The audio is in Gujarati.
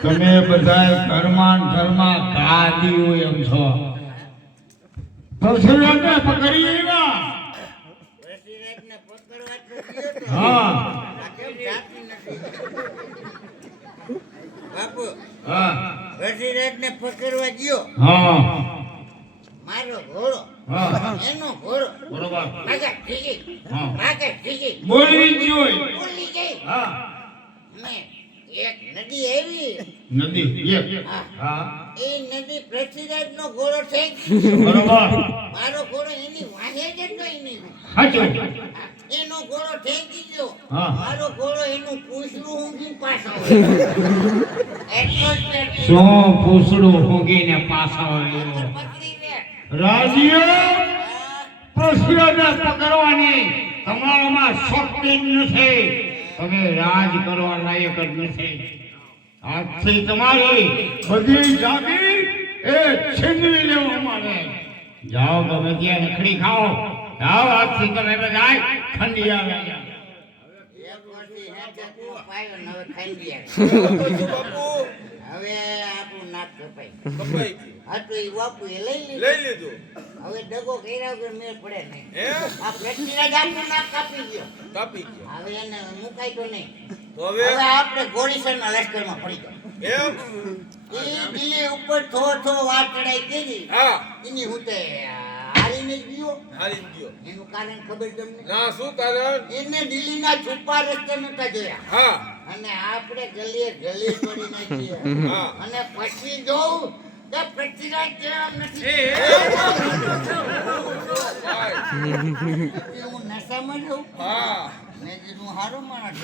તમે બધા ઘરમાં ગાદી હોય એમ છો પરશુરામને પકડી આવ્યા હા બાપુ હા રસીરાજને પકડવા ગયો હા મારો ઘોડો હા એનો ઘોડો બરોબર માગા ઠીકી હા માગા ઠીકી બોલવી જ હોય બોલી ગઈ હા ને એક નદી આવી નદી એક હા એ નદી પૃથ્વીરાજનો ઘોડો છે બરોબર મારો ઘોડો એની વાહે જ કઈ નહીં સાચું એનો ઘોડો ઠેકી ગયો હા. મારો ઘોડો એનું પૂછડું ઊંઘી પાછો એટલો જ પેટ શું પૂછડું ઊંઘીને પાછા આવ્યો પકડી લે રાજ્ય પરશુરામને પકડવાની તમારામાં શક્તિ નથી તમે રાજ કરવા લાયક જ નથી આજથી તમારી બધી જાતિ એ છીનવી લેવામાં આવે જાઓ ગમે ત્યાં રખડી ખાઓ જાઓ આજથી તમે બધા ખંડિયા રહ્યા એક વર્ષથી હેઠે તું પાયો ને હવે ખાઈ ગયા હવે આપણું નાક કપાઈ હા તો એ બાપુ એ લઈ લીધું હવે ડગો કર્યા વગર મેળ પડે નહીં આ પૃથ્વીરાજ આપણું નાક કાપી ગયો હવે એને મુકાય તો નહીં હવે આપણે ઘોડીસરના લશ્કરમાં પડી ગયા એ દિલ્હી ઉપર થો વાત ચડાઈ કરી એની હું તે હારીને જ ગયો એનું કારણ ખબર તમને એને દિલ્હીના છુપા રસ્તે નતા જોયા અને આપણે ગલીએ ગલી પડી નાખીએ અને પછી જોઉં તો પૃથ્વીરાજ જેવા નથી હું નશામાં રહું મેં કીધું હારો માણસ